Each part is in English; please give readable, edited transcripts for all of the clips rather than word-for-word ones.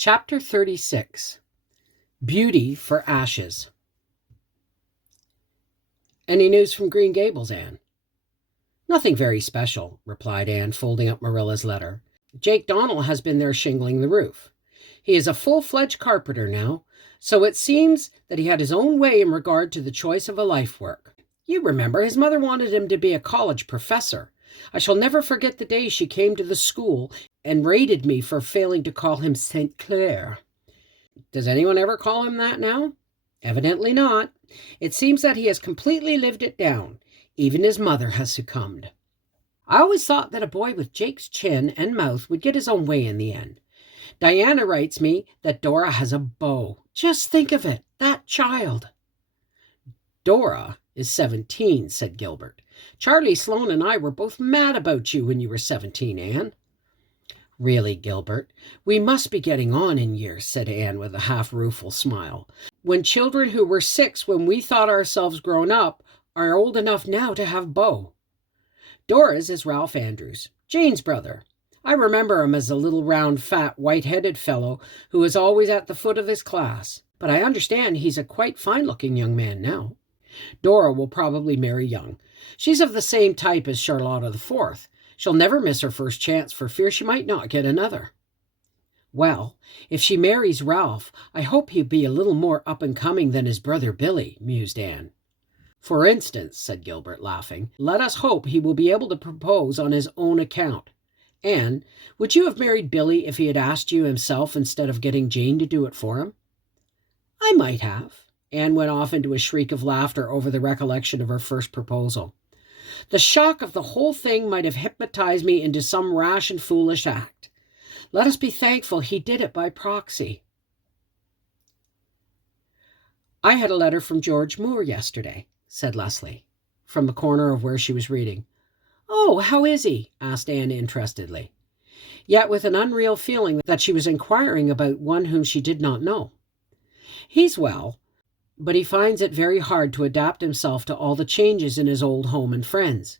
Chapter 36. Beauty for Ashes. Any news from Green Gables, Anne? Nothing very special, replied Anne, folding up Marilla's letter. Jake Donnell has been there shingling the roof. He is a full-fledged carpenter now, so it seems that he had his own way in regard to the choice of a life work. You remember, his mother wanted him to be a college professor. I shall never forget the day she came to the school and rated me for failing to call him St. Clair. Does anyone ever call him that now? Evidently not. It seems that he has completely lived it down. Even his mother has succumbed. I always thought that a boy with Jake's chin and mouth would get his own way in the end. Diana writes me that Dora has a beau. Just think of it, that child. Dora is 17, said Gilbert. Charlie Sloane and I were both mad about you when you were 17, Anne. Really, Gilbert, we must be getting on in years, said Anne with a half-rueful smile. When children who were 6 when we thought ourselves grown up are old enough now to have beaux. Dora's is Ralph Andrews, Jane's brother. I remember him as a little round, fat, white-headed fellow who was always at the foot of his class. But I understand he's a quite fine-looking young man now. Dora will probably marry young. She's of the same type as Charlotta the Fourth. She'll never miss her first chance for fear she might not get another. Well, if she marries Ralph, I hope he'll be a little more up-and-coming than his brother Billy, mused Anne. For instance, said Gilbert, laughing, let us hope he will be able to propose on his own account. Anne, would you have married Billy if he had asked you himself instead of getting Jane to do it for him? I might have. Anne went off into a shriek of laughter over the recollection of her first proposal. The shock of the whole thing might have hypnotized me into some rash and foolish act. Let us be thankful he did it by proxy. I had a letter from George Moore yesterday, said Leslie, from the corner of where she was reading. Oh, how is he? Asked Anne interestedly, yet with an unreal feeling that she was inquiring about one whom she did not know. He's well, but he finds it very hard to adapt himself to all the changes in his old home and friends.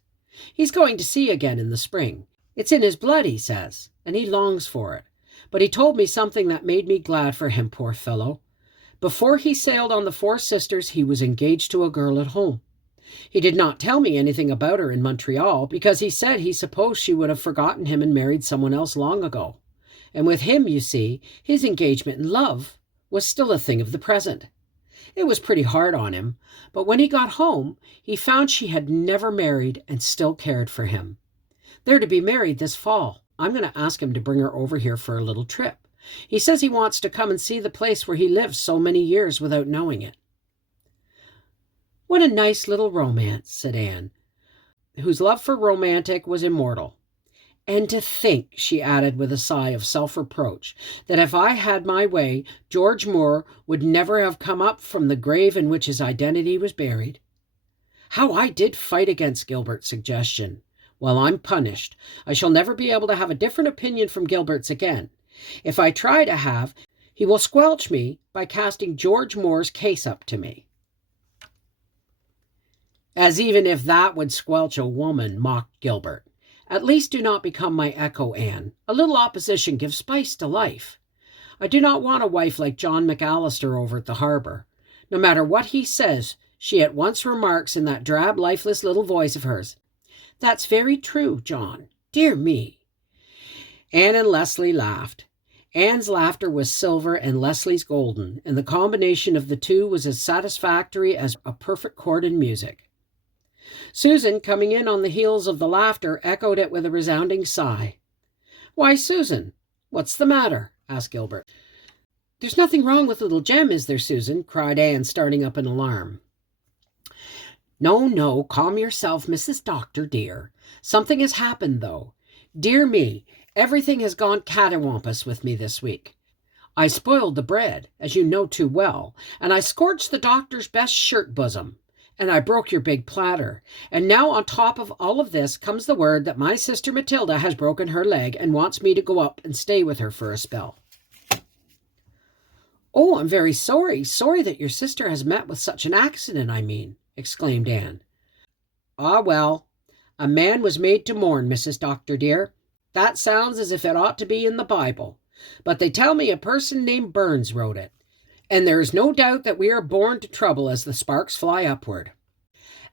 He's going to sea again in the spring. It's in his blood, he says, and he longs for it. But he told me something that made me glad for him, poor fellow. Before he sailed on the Four Sisters, he was engaged to a girl at home. He did not tell me anything about her in Montreal, because he said he supposed she would have forgotten him and married someone else long ago. And with him, you see, his engagement and love was still a thing of the present. It was pretty hard on him, but when he got home, he found she had never married and still cared for him. They're to be married this fall. I'm going to ask him to bring her over here for a little trip. He says he wants to come and see the place where he lived so many years without knowing it. What a nice little romance, said Anne, whose love for romantic was immortal. And to think, she added with a sigh of self-reproach, that if I had my way, George Moore would never have come up from the grave in which his identity was buried. How I did fight against Gilbert's suggestion. Well, I'm punished. I shall never be able to have a different opinion from Gilbert's again. If I try to have, he will squelch me by casting George Moore's case up to me. As even if that would squelch a woman, mocked Gilbert. At least do not become my echo, Anne. A little opposition gives spice to life. I do not want a wife like John McAllister over at the harbor. No matter what he says, she at once remarks in that drab, lifeless little voice of hers, "That's very true, John. Dear me." Anne and Leslie laughed. Anne's laughter was silver and Leslie's golden, and the combination of the two was as satisfactory as a perfect chord in music. Susan, coming in on the heels of the laughter, echoed it with a resounding sigh. "Why, Susan, what's the matter?" asked Gilbert. "There's nothing wrong with little Jem, is there, Susan?" cried Anne, starting up in alarm. No, no, calm yourself, Mrs. Doctor, dear. Something has happened, though. Dear me, everything has gone catawampus with me this week. I spoiled the bread, as you know too well, and I scorched the doctor's best shirt bosom. And I broke your big platter. And now on top of all of this comes the word that my sister Matilda has broken her leg and wants me to go up and stay with her for a spell." "Oh, I'm very sorry that your sister has met with such an accident, I mean," exclaimed Anne. "Ah, well, a man was made to mourn, Mrs. Doctor, dear. That sounds as if it ought to be in the Bible. But they tell me a person named Burns wrote it, and there is no doubt that we are born to trouble as the sparks fly upward.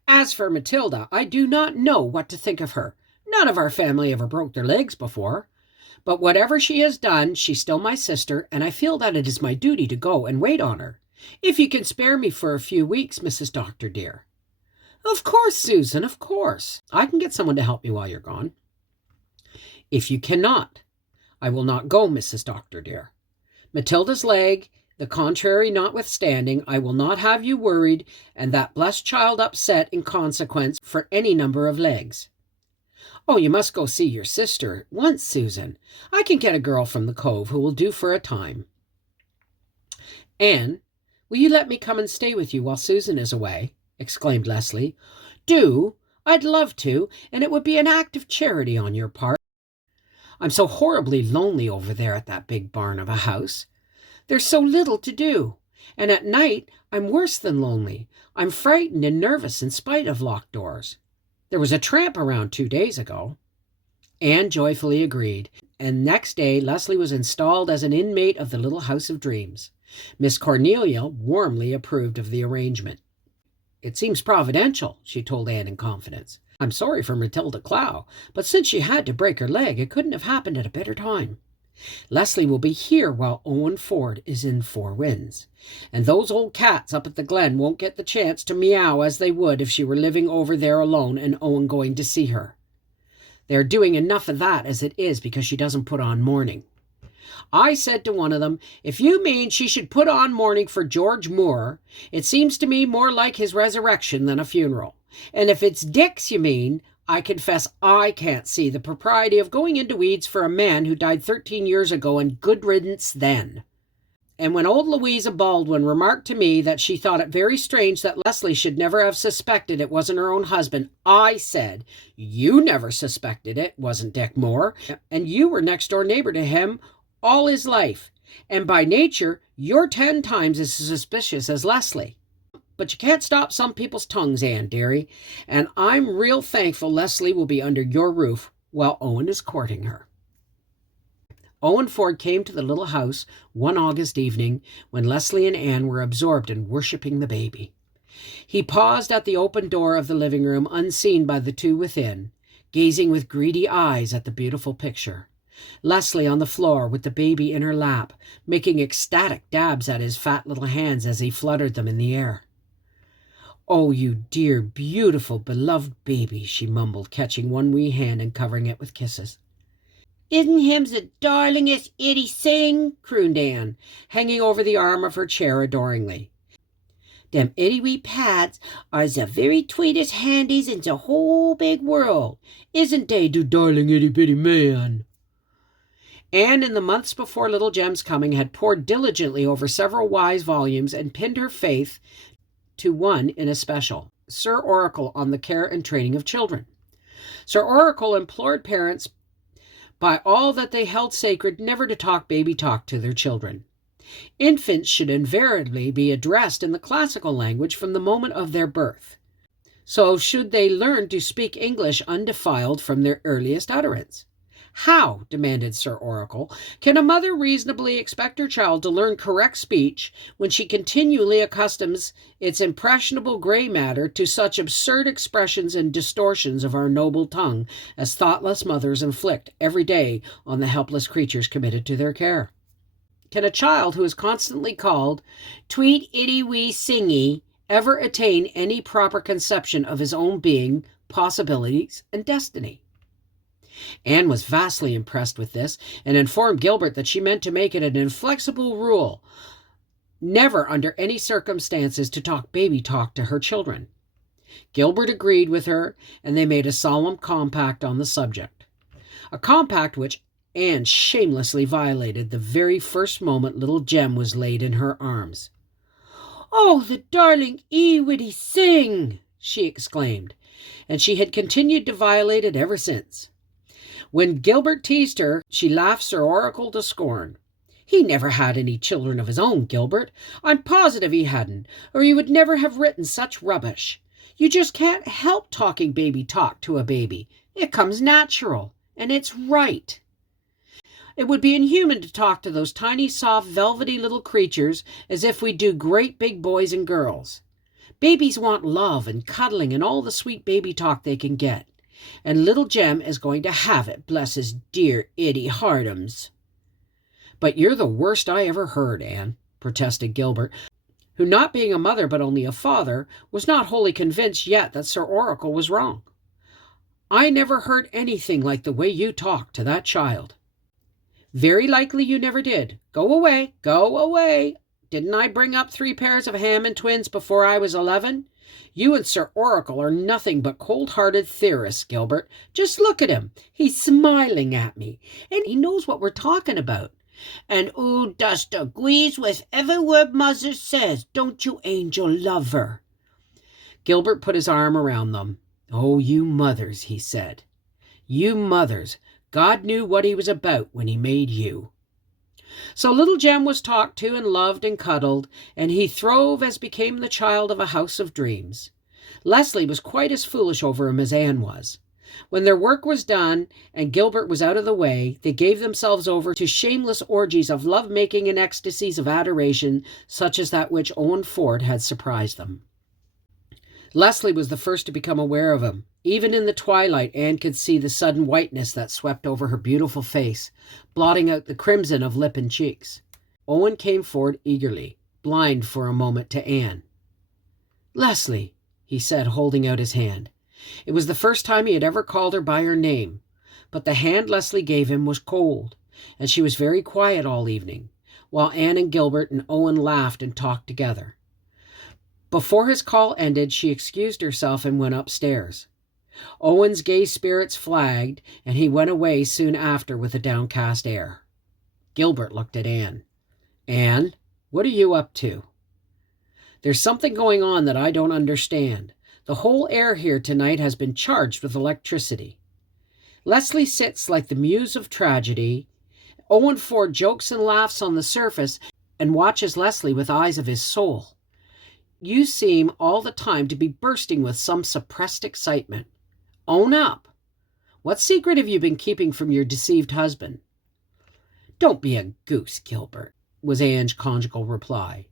As for Matilda, I do not know what to think of her. None of our family ever broke their legs before. But whatever she has done, she's still my sister, and I feel that it is my duty to go and wait on her. If you can spare me for a few weeks, Mrs. Doctor, dear." "Of course, Susan, of course. I can get someone to help me while you're gone." "If you cannot, I will not go, Mrs. Doctor, dear. Matilda's leg, the contrary notwithstanding, I will not have you worried and that blessed child upset in consequence for any number of legs." "Oh, you must go see your sister at once, Susan. I can get a girl from the Cove who will do for a time." "Anne, will you let me come and stay with you while Susan is away?" exclaimed Leslie. "Do. I'd love to, and it would be an act of charity on your part. I'm so horribly lonely over there at that big barn of a house. There's so little to do, and at night I'm worse than lonely. I'm frightened and nervous in spite of locked doors. There was a tramp around 2 days ago." Anne joyfully agreed, and next day Leslie was installed as an inmate of the little house of dreams. Miss Cornelia warmly approved of the arrangement. "It seems providential," she told Anne in confidence. "I'm sorry for Matilda Clow, but since she had to break her leg, it couldn't have happened at a better time. Leslie will be here while Owen Ford is in Four Winds, and those old cats up at the Glen won't get the chance to meow as they would if she were living over there alone and Owen going to see her. They're doing enough of that as it is because she doesn't put on mourning. I said to one of them, 'If you mean she should put on mourning for George Moore, it seems to me more like his resurrection than a funeral. And if it's Dick's you mean, I confess I can't see the propriety of going into weeds for a man who died 13 years ago, and good riddance then.' And when old Louisa Baldwin remarked to me that she thought it very strange that Leslie should never have suspected it wasn't her own husband, I said, 'You never suspected it wasn't Dick Moore, and you were next door neighbor to him all his life, and by nature you're 10 times as suspicious as Leslie.' But you can't stop some people's tongues, Anne, dearie, and I'm real thankful Leslie will be under your roof while Owen is courting her." Owen Ford came to the little house one August evening when Leslie and Anne were absorbed in worshipping the baby. He paused at the open door of the living room, unseen by the two within, gazing with greedy eyes at the beautiful picture. Leslie on the floor with the baby in her lap, making ecstatic dabs at his fat little hands as he fluttered them in the air. "Oh, you dear, beautiful, beloved baby," she mumbled, catching one wee hand and covering it with kisses. "Isn't him the darlingest itty thing?" crooned Anne, hanging over the arm of her chair adoringly. "Them itty wee pads are the very tweetest handies in the whole big world. Isn't they, du darling itty bitty man?" Anne, in the months before Little Jem's coming, had pored diligently over several wise volumes and pinned her faith to one in especial, Sir Oracle on the Care and Training of Children. Sir Oracle implored parents by all that they held sacred never to talk baby talk to their children. Infants should invariably be addressed in the classical language from the moment of their birth. So should they learn to speak English undefiled from their earliest utterance. "How," demanded Sir Oracle, "can a mother reasonably expect her child to learn correct speech when she continually accustoms its impressionable gray matter to such absurd expressions and distortions of our noble tongue as thoughtless mothers inflict every day on the helpless creatures committed to their care? Can a child who is constantly called tweet itty wee singy ever attain any proper conception of his own being, possibilities, and destiny?" Anne was vastly impressed with this, and informed Gilbert that she meant to make it an inflexible rule never under any circumstances to talk baby talk to her children. Gilbert agreed with her, and they made a solemn compact on the subject, a compact which Anne shamelessly violated the very first moment little Jem was laid in her arms. "Oh, the darling witty thing!" she exclaimed, and she had continued to violate it ever since. When Gilbert teased her, she laughed Sir Oracle to scorn. "He never had any children of his own, Gilbert. I'm positive he hadn't, or he would never have written such rubbish. You just can't help talking baby talk to a baby. It comes natural, and it's right." It would be inhuman to talk to those tiny, soft, velvety little creatures as if we do great big boys and girls. Babies want love and cuddling and all the sweet baby talk they can get. And little Jem is going to have it, bless his dear itty heartums. But you're the worst I ever heard, Anne, protested Gilbert, who, not being a mother but only a father, was not wholly convinced yet that Sir Oracle was wrong. I never heard anything like the way you talked to that child. Very likely you never did. Go away, go away. Didn't I bring up 3 pairs of Hammond twins before I was 11? You and Sir Oracle are nothing but cold-hearted theorists, Gilbert. Just look at him. He's smiling at me, and he knows what we're talking about. And oo dost agrees with every word Mother says, don't you, angel lover? Gilbert put his arm around them. Oh, you mothers, he said. You mothers. God knew what he was about when he made you. So little Jem was talked to and loved and cuddled, and he throve as became the child of a house of dreams. Leslie was quite as foolish over him as Anne was. When their work was done and Gilbert was out of the way, they gave themselves over to shameless orgies of love-making and ecstasies of adoration, such as that which Owen Ford had surprised them. Leslie was the first to become aware of him. Even in the twilight, Anne could see the sudden whiteness that swept over her beautiful face, blotting out the crimson of lip and cheeks. Owen came forward eagerly, blind for a moment to Anne. "Leslie," he said, holding out his hand. It was the first time he had ever called her by her name, but the hand Leslie gave him was cold, and she was very quiet all evening, while Anne and Gilbert and Owen laughed and talked together. Before his call ended, she excused herself and went upstairs. Owen's gay spirits flagged, and he went away soon after with a downcast air. Gilbert looked at Anne. "Anne, what are you up to?" "There's something going on that I don't understand. The whole air here tonight has been charged with electricity. Leslie sits like the muse of tragedy. Owen Ford jokes and laughs on the surface and watches Leslie with eyes of his soul. You seem all the time to be bursting with some suppressed excitement. Own up. What secret have you been keeping from your deceived husband?" "Don't be a goose, Gilbert," was Anne's conjugal reply.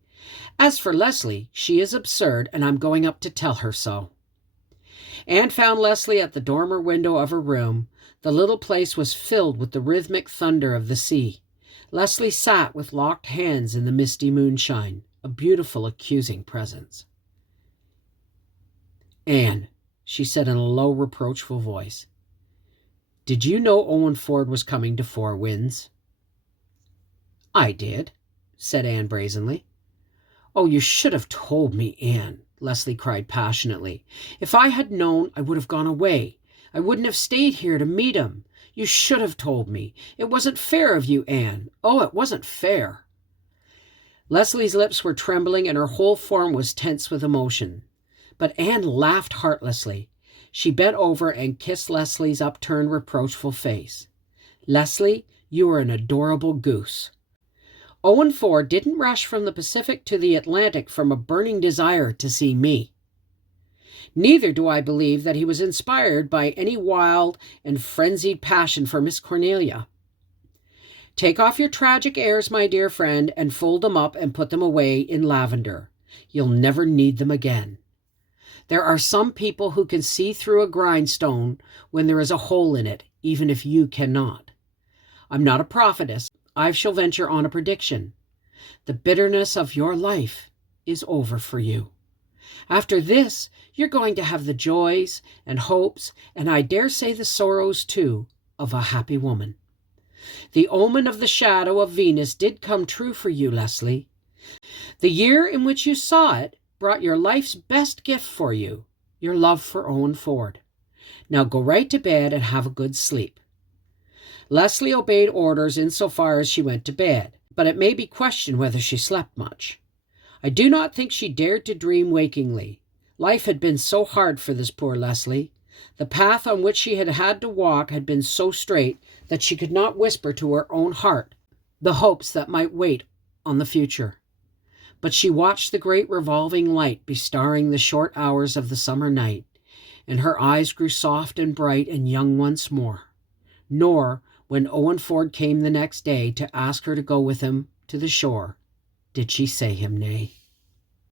"As for Leslie, she is absurd, and I'm going up to tell her so." Anne found Leslie at the dormer window of her room. The little place was filled with the rhythmic thunder of the sea. Leslie sat with locked hands in the misty moonshine, a beautiful, accusing presence. "Anne," she said in a low, reproachful voice, "did you know Owen Ford was coming to Four Winds?" "I did," said Anne brazenly. "Oh, you should have told me, Anne," Leslie cried passionately. "If I had known, I would have gone away. I wouldn't have stayed here to meet him. You should have told me. It wasn't fair of you, Anne. Oh, it wasn't fair." Leslie's lips were trembling and her whole form was tense with emotion. But Anne laughed heartlessly. She bent over and kissed Leslie's upturned, reproachful face. "Leslie, you are an adorable goose. Owen Ford didn't rush from the Pacific to the Atlantic from a burning desire to see me. Neither do I believe that he was inspired by any wild and frenzied passion for Miss Cornelia. Take off your tragic airs, my dear friend, and fold them up and put them away in lavender. You'll never need them again. There are some people who can see through a grindstone when there is a hole in it, even if you cannot. I'm not a prophetess. I shall venture on a prediction. The bitterness of your life is over for you. After this, you're going to have the joys and hopes, and I dare say the sorrows too, of a happy woman. The omen of the shadow of Venus did come true for you, Leslie. The year in which you saw it brought your life's best gift for you, your love for Owen Ford. Now go right to bed and have a good sleep." Leslie obeyed orders insofar as she went to bed, but it may be questioned whether she slept much. I do not think she dared to dream wakingly. Life had been so hard for this poor Leslie. The path on which she had had to walk had been so straight that she could not whisper to her own heart the hopes that might wait on the future. But she watched the great revolving light bestarring the short hours of the summer night, and her eyes grew soft and bright and young once more. Nor, When Owen Ford came the next day to ask her to go with him to the shore, did she say him nay?